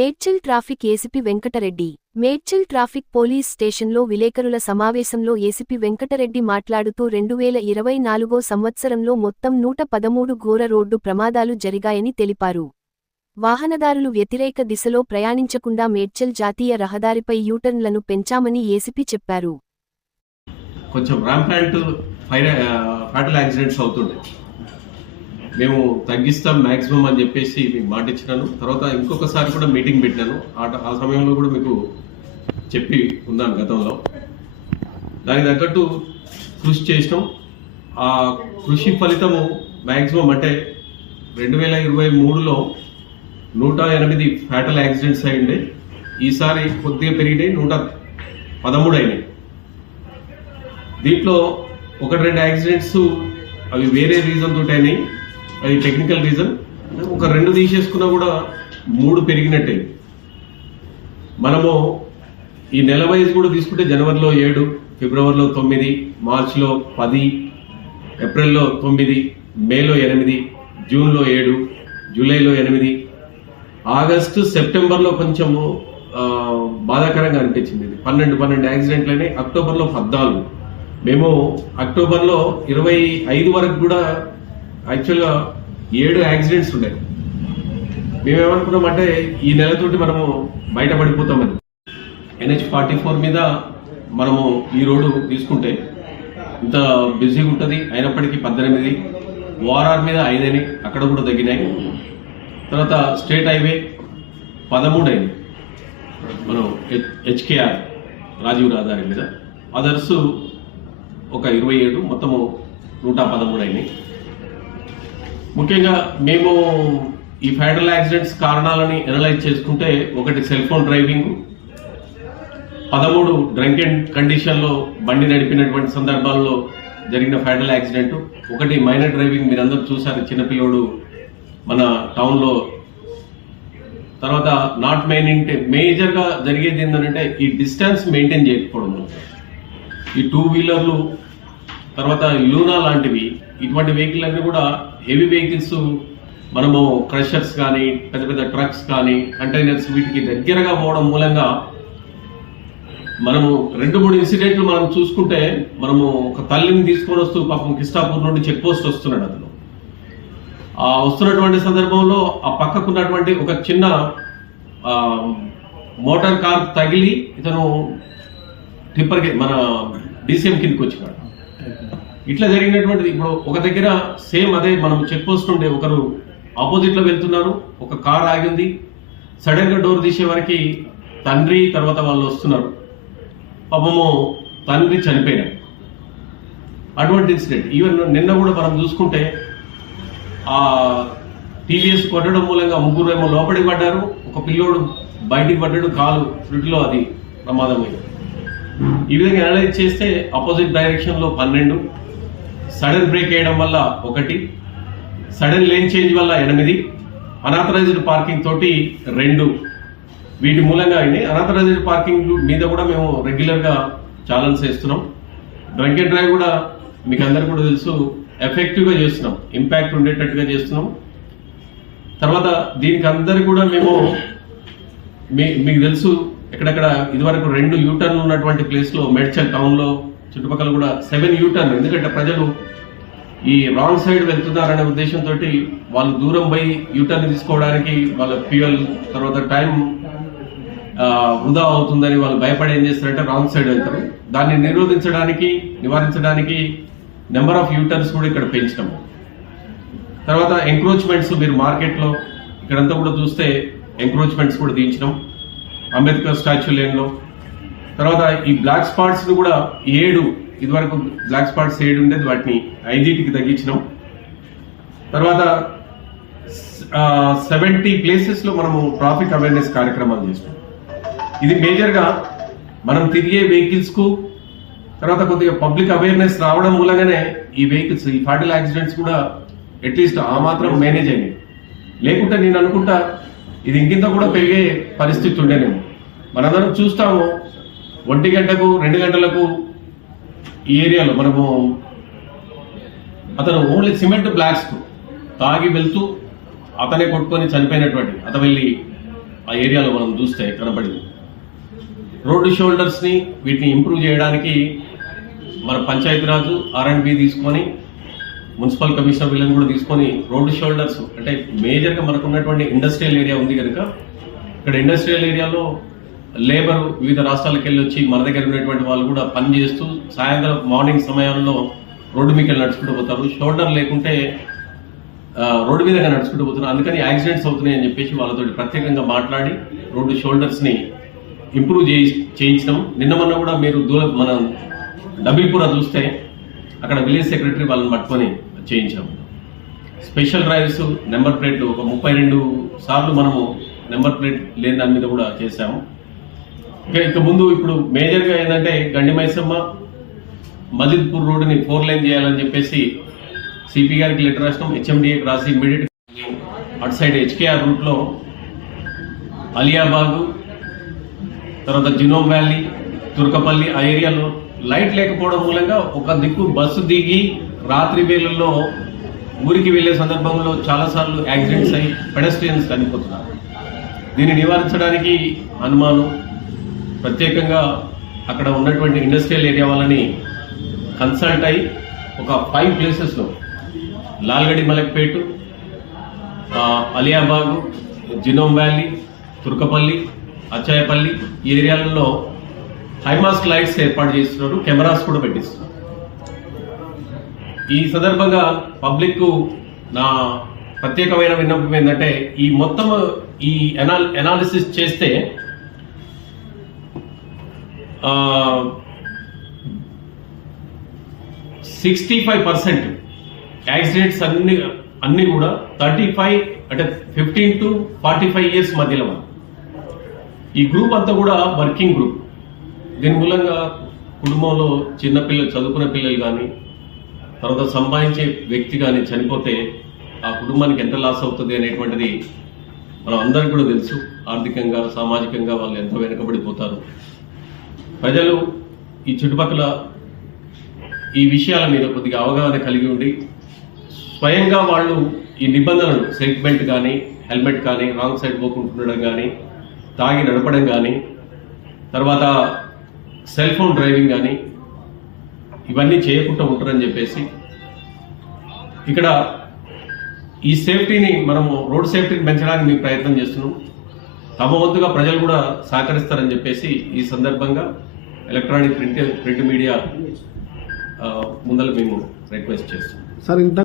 Medchal traffic ACP Venkatareddy Medchal traffic police స్టేషన్లో విలేకరుల సమావేశంలో ఏసిపి వెంకటరెడ్డి మాట్లాడుతూ రెండు వేల ఇరవై నాలుగో సంవత్సరంలో మొత్తం నూట పదమూడు ఘోర రోడ్డు ప్రమాదాలు జరిగాయని తెలిపారు. వాహనదారులు వ్యతిరేక దిశలో ప్రయాణించకుండా మేడ్చల్ జాతీయ రహదారిపై యూటర్న్లను పెంచామని ఏసిపి చెప్పారు. కొంచెం మేము తగ్గిస్తాం మ్యాక్సిమం అని చెప్పేసి మీకు మాట ఇచ్చినాను. తర్వాత ఇంకొకసారి కూడా మీటింగ్ పెట్టాను ఆ ఆ సమయంలో కూడా మీకు చెప్పి ఉన్నాను గతంలో. దానికి తగ్గట్టు కృషి చేసినాం. ఆ కృషి ఫలితము మ్యాక్సిమం అంటే రెండు వేల ఇరవై మూడులో నూట ఎనిమిది ఫ్యాటల్ యాక్సిడెంట్స్ అయ్యిండే. ఈసారి కొద్దిగా పెరిగినాయి నూట పదమూడు అయినాయి. దీంట్లో ఒకటి రెండు యాక్సిడెంట్స్ అవి వేరే రీజన్ తోటి అయినాయి. అది టెక్నికల్ రీజన్ ఒక రెండు తీసేసుకున్నా కూడా మూడు పెరిగినట్టే. మనము ఈ నెల వైజ్ కూడా తీసుకుంటే జనవరిలో ఏడు ఫిబ్రవరిలో తొమ్మిది మార్చిలో పది ఏప్రిల్లో తొమ్మిది మేలో ఎనిమిది జూన్లో ఏడు జూలైలో ఎనిమిది ఆగస్టు సెప్టెంబర్లో కొంచెము బాధాకరంగా అనిపించింది ఇది. పన్నెండు పన్నెండు యాక్సిడెంట్లు అయినాయి అక్టోబర్లో పద్నాలుగు. మేము అక్టోబర్లో ఇరవై ఐదు వరకు కూడా యాక్చువల్గా ఏడు యాక్సిడెంట్స్ ఉన్నాయి. మేమేమనుకున్నామంటే ఈ నెలతోటి మనము బయటపడిపోతామని. ఎన్హెచ్ ఫార్టీ ఫోర్ మీద మనము ఈ రోడ్డు తీసుకుంటే ఇంత బిజీగా ఉంటుంది. అయినప్పటికీ పద్దెనిమిది ఓఆర్ఆర్ మీద ఐదని అక్కడ కూడా తగ్గినాయి. తర్వాత స్టేట్ హైవే పదమూడు అయింది మనం హెచ్కేఆర్ రాజీవ్ రహదారి మీద. అదర్స్ ఒక ఇరవై ఏడు మొత్తము నూట పదమూడు అయినాయి. ముఖ్యంగా మేము ఈ ఫైడల్ యాక్సిడెంట్స్ కారణాలని అనలైజ్ చేసుకుంటే ఒకటి సెల్ ఫోన్ డ్రైవింగ్ పదమూడు డ్రంక్ అండ్ కండిషన్లో బండి నడిపినటువంటి సందర్భాల్లో జరిగిన ఫైడల్ యాక్సిడెంట్ ఒకటి మైనర్ డ్రైవింగ్ మీరందరూ చూశారు చిన్నపిల్లోడు మన టౌన్లో తర్వాత నాట్ మెయిన్ ఇంటే మేజర్గా జరిగేది ఏంటంటే ఈ డిస్టెన్స్ మెయింటైన్ చేయకపోవడం ఈ టూ వీలర్లు తర్వాత లూనా లాంటివి ఇటువంటి వెహికల్ అన్నీ కూడా హెవీ వెహికల్స్ మనము క్రషర్స్ కానీ పెద్ద పెద్ద ట్రక్స్ కానీ కంటైనర్స్ వీటికి దగ్గరగా పోవడం మూలంగా మనము రెండు మూడు ఇన్సిడెంట్లు మనం చూసుకుంటే మనము ఒక తల్లిని తీసుకొని వస్తూ పాపం కిస్టాపూర్ నుండి చెక్ పోస్ట్ వస్తున్నాడు అతను. ఆ వస్తున్నటువంటి సందర్భంలో ఆ పక్కకున్నటువంటి ఒక చిన్న మోటార్ కార్ తగిలి ఇతను టిప్పర్కి మన డీసీఎం కిందకి వచ్చినాడు. ఇట్లా జరిగినటువంటిది. ఇప్పుడు ఒక దగ్గర సేమ్ అదే మనం చెక్ పోస్ట్ ఉండే ఒకరు ఆపోజిట్లో వెళ్తున్నారు. ఒక కార్ ఆగింది. సడన్గా డోర్ తీసే వరకు తండ్రి తర్వాత వాళ్ళు వస్తున్నారు. పాపము తండ్రి చనిపోయాడు. అటువంటి ఇన్సిడెంట్ ఈవెన్ నిన్న కూడా మనం చూసుకుంటే ఆ టీవీఎస్ కొట్టడం మూలంగా ముగ్గురు ఏమో లోపలికి పడ్డారు. ఒక పిల్లోడు బయటికి పడ్డాడు. కాలు ఫ్రిడ్జ్లో అది ప్రమాదమైంది. ఈ విధంగా అనలైజ్ చేస్తే అపోజిట్ డైరెక్షన్లో పన్నెండు. సడన్ బ్రేక్ వేయడం వల్ల ఒకటి సడన్ లేన్ చేంజ్ వల్ల ఎనిమిది అనాథరైజ్డ్ పార్కింగ్ తోటి రెండు. వీటి మూలంగా అయింది. అనాథరైజ్డ్ పార్కింగ్ మీద కూడా మేము రెగ్యులర్గా ఛాలెంజ్ చేస్తున్నాం డ్రంక్ అండ్ డ్రైవ్ కూడా మీకు అందరు కూడా తెలుసు ఎఫెక్టివ్గా చేస్తున్నాం. ఇంపాక్ట్ ఉండేటట్టుగా చేస్తున్నాం. తర్వాత దీనికి అందరు కూడా మేము మీ మీకు తెలుసు ఎక్కడెక్కడ ఇదివరకు రెండు యూటర్న్ ఉన్నటువంటి ప్లేస్లో మెడ్చల్ టౌన్లో చుట్టుపక్కల కూడా సెవెన్ యూటర్న్ ఎందుకంటే ప్రజలు ఈ రాంగ్ సైడ్ వెళ్తున్నారనే ఉద్దేశంతో వాళ్ళు దూరం పోయి యూటర్న్ తీసుకోవడానికి వాళ్ళ ఫ్యూయల్ తర్వాత టైం వృధా అవుతుందని వాళ్ళు భయపడి ఏం చేస్తారంటే రాంగ్ సైడ్ వెళ్తారు. దాన్ని నిరోధించడానికి నివారించడానికి నెంబర్ ఆఫ్ యూటర్న్స్ కూడా ఇక్కడ పెంచడం. తర్వాత ఎంక్రోచ్మెంట్స్ మీరు మార్కెట్లో ఇక్కడంతా కూడా చూస్తే ఎంక్రోచ్మెంట్స్ కూడా దించడం అంబేద్కర్ స్టాచ్యూ లేన్లో తర్వాత ఈ బ్లాక్ స్పాట్స్ కూడా ఏడు ఇదివరకు బ్లాక్ స్పాట్స్ ఏడు ఉండేది వాటిని ఐదింటికి తగ్గించినాం. తర్వాత సెవెంటీ ప్లేసెస్లో మనము ట్రాఫిక్ అవేర్నెస్ కార్యక్రమాలు చేసినాం. ఇది మేజర్గా మనం తిరిగే వెహికల్స్కు తర్వాత కొద్దిగా పబ్లిక్ అవేర్నెస్ రావడం మూలంగానే ఈ వెహికల్స్ ఈ ఫాటల్ యాక్సిడెంట్స్ కూడా అట్లీస్ట్ ఆ మాత్రం మేనేజ్ అయ్యాయి లేకుంటే నేను అనుకుంటా ఇది ఇంకింత కూడా పెరిగే పరిస్థితి ఉండేనేమో మనందరం చూస్తాము ఒంటి గంటకు రెండు గంటలకు ఈ ఏరియాలో మనము అతను ఓన్లీ సిమెంట్ బ్లాక్స్ తాగి వెళ్తూ అతనే కొట్టుకొని చనిపోయినటువంటి అతను వెళ్ళి ఆ ఏరియాలో మనం చూస్తే కనబడింది. రోడ్డు షోల్డర్స్ని వీటిని ఇంప్రూవ్ చేయడానికి మన పంచాయతీరాజు ఆర్ అండ్ బి తీసుకొని మున్సిపల్ కమిషనర్ వీళ్ళని కూడా తీసుకొని రోడ్డు షోల్డర్స్ అంటే మేజర్గా మనకు ఉన్నటువంటి ఇండస్ట్రియల్ ఏరియా ఉంది కనుక ఇక్కడ ఇండస్ట్రియల్ ఏరియాలో లేబర్ వివిధ రాష్ట్రాలకు వెళ్ళి వచ్చి మన దగ్గర ఉన్నటువంటి వాళ్ళు కూడా పని చేస్తూ సాయంత్రం మార్నింగ్ సమయంలో రోడ్డు మీకు నడుచుకుంటూ పోతారు. షోల్డర్ లేకుంటే రోడ్డు మీదగా నడుచుకుంటూ పోతున్నారు అందుకని యాక్సిడెంట్స్ అవుతున్నాయి అని చెప్పేసి వాళ్ళతో ప్రత్యేకంగా మాట్లాడి రోడ్డు షోల్డర్స్ని ఇంప్రూవ్ చేయి చేయించడం నిన్న మొన్న కూడా మీరు దూర మన డబిల్పుర చూస్తే అక్కడ విలేజ్ సెక్రటరీ వాళ్ళని పట్టుకొని చేయించాము స్పెషల్ డ్రైవ్స్ నెంబర్ ప్లేట్లు ఒక ముప్పై రెండు సార్లు మనము నెంబర్ ప్లేట్ లేని దాని మీద కూడా చేశాము. ఇక ముందు ఇప్పుడు మేజర్గా ఏంటంటే గండి మైసమ్మ మజిద్పూర్ రోడ్డుని ఫోర్ లైన్ చేయాలని చెప్పేసి సిపి గారికి లెటర్ రాసినాం. హెచ్ఎండిఏకి రాసి ఇమ్మీడియట్ అటు సైడ్ హెచ్కేఆర్ రూట్లో అలియాబాగు తర్వాత జినోమ్ వ్యాలీ తుర్కపల్లి ఆ ఏరియాలో లైట్ లేకపోవడం మూలంగా ఒక దిక్కు బస్సు దిగి రాత్రి వేళల్లో ఊరికి వెళ్ళే సందర్భంలో చాలాసార్లు యాక్సిడెంట్స్ అయ్యి పెడస్ట్రియన్స్ చనిపోతున్నారు. దీన్ని నివారించడానికి అనుమానం ప్రత్యేకంగా అక్కడ ఉన్నటువంటి ఇండస్ట్రియల్ ఏరియా వాళ్ళని కన్సల్ట్ అయి ఒక ఫైవ్ ప్లేసెస్లో లాల్గడి మలక్పేటు అలియాబాగు జినోమ్ వ్యాలీ తుర్కపల్లి అచ్చాయపల్లి ఈ ఏరియాలలో హైమాస్క్ లైట్స్ ఏర్పాటు చేస్తున్నారు కెమెరాస్ కూడా పెట్టిస్తున్నారు. ఈ సందర్భంగా పబ్లిక్కు నా ప్రత్యేకమైన విన్నపం ఏంటంటే ఈ మొత్తం ఈ ఎనాలిసిస్ చేస్తే సిక్స్టీ ఫైవ్ పర్సెంట్ యాక్సిడెంట్స్ అన్ని అన్ని కూడా థర్టీ ఫైవ్ అంటే fifteen to forty five years మధ్యలో ఈ గ్రూప్ అంతా కూడా వర్కింగ్ గ్రూప్ దీని మూలంగా కుటుంబంలో చిన్నపిల్లలు చదువుకున్న పిల్లలు కానీ తర్వాత సంపాదించే వ్యక్తి కానీ చనిపోతే ఆ కుటుంబానికి ఎంత లాస్ అవుతుంది అనేటువంటిది మనం అందరికీ కూడా తెలుసు. ఆర్థికంగా సామాజికంగా వాళ్ళు ఎంత వెనుకబడిపోతారు. ప్రజలు ఈ చుట్టుపక్కల ఈ విషయాల మీద కొద్దిగా అవగాహన కలిగి ఉండి స్వయంగా వాళ్ళు ఈ నిబంధనలు సీట్ బెల్ట్ కానీ హెల్మెట్ కానీ రాంగ్ సైడ్ పోకుంటుండడం కానీ తాగి నడపడం కానీ తర్వాత సెల్ ఫోన్ డ్రైవింగ్ కానీ ఇవన్నీ చేయకుండా ఉంటారని చెప్పేసి ఇక్కడ ఈ సేఫ్టీని మనము రోడ్ సేఫ్టీని పెంచడానికి మేము ప్రయత్నం చేస్తున్నాం. తమ వంతుగా ప్రజలు కూడా సహకరిస్తారని చెప్పేసి ఈ సందర్భంగా ఎలక్ట్రానిక్ ప్రింట్ ప్రింట్ మీడియా ముందర మేము రిక్వెస్ట్ చేస్తాం. సార్ ఇంత